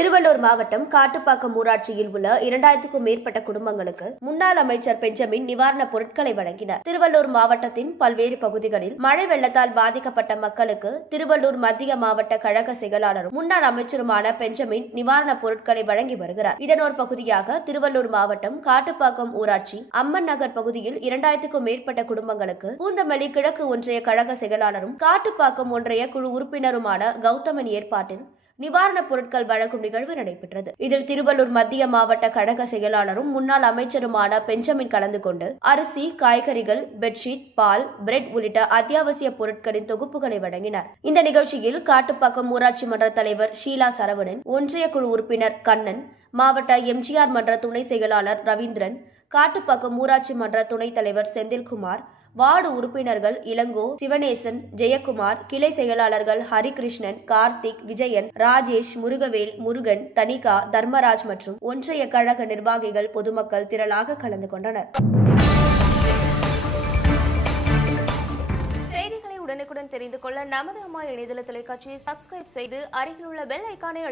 திருவள்ளூர் மாவட்டம் காட்டுப்பாக்கம் ஊராட்சியில் உள்ள 2000க்கும் மேற்பட்ட குடும்பங்களுக்கு முன்னாள் அமைச்சர் பெஞ்சமின் நிவாரணப் பொருட்களை வழங்கினார். திருவள்ளூர் மாவட்டத்தின் பல்வேறு பகுதிகளில் மழை வெள்ளத்தால் பாதிக்கப்பட்ட மக்களுக்கு திருவள்ளூர் மத்திய மாவட்ட கழக செயலாளரும் முன்னாள் அமைச்சருமான பெஞ்சமின் நிவாரணப் பொருட்களை வழங்கி வருகிறார். இதன் ஒரு பகுதியாக திருவள்ளூர் மாவட்டம் காட்டுப்பாக்கம் ஊராட்சி அம்மன் நகர் பகுதியில் 2000க்கும் மேற்பட்ட குடும்பங்களுக்கு பூந்தமல்லி கிழக்கு ஒன்றிய கழக செயலாளரும் காட்டுப்பாக்கம் ஒன்றிய குழு உறுப்பினருமான கௌதமன் ஏற்பாட்டில் நிவாரணப் பொருட்கள் வழங்கும் நிகழ்வு நடைபெற்றது. இதில் திருவள்ளூர் மத்திய மாவட்ட கழக செயலாளரும் முன்னாள் அமைச்சருமான பெஞ்சமின் கலந்து கொண்டு அரிசி, காய்கறிகள், பெட்ஷீட், பால், பிரெட் உள்ளிட்ட அத்தியாவசிய பொருட்களின் தொகுப்புகளை வழங்கினார். இந்த நிகழ்ச்சியில் காட்டுப்பாக்கம் ஊராட்சி மன்ற தலைவர் ஷீலா சரவணன், ஒன்றிய குழு உறுப்பினர் கண்ணன், மாவட்ட எம்ஜிஆர் மன்ற துணை செயலாளர் ரவீந்திரன், காட்டுப்பாக்கம் ஊராட்சி மன்ற துணைத் தலைவர் செந்தில்குமார், வார்டு உறுப்பினர்கள் இளங்கோ, சிவனேசன், ஜெயக்குமார், கிளை செயலாளர்கள் ஹரிகிருஷ்ணன், கார்த்திக், விஜயன், ராஜேஷ், முருகவேல், முருகன், தனிகா, தர்மராஜ் மற்றும் ஒன்றிய கழக நிர்வாகிகள், பொதுமக்கள் திரளாக கலந்து கொண்டனர். செய்திகளை உடனுக்குடன் தெரிந்து கொள்ள நமது அம்மா இணையதள தொலைக்காட்சியை சப்ஸ்கிரைப் செய்து அருகில் உள்ள பெல் ஐகானை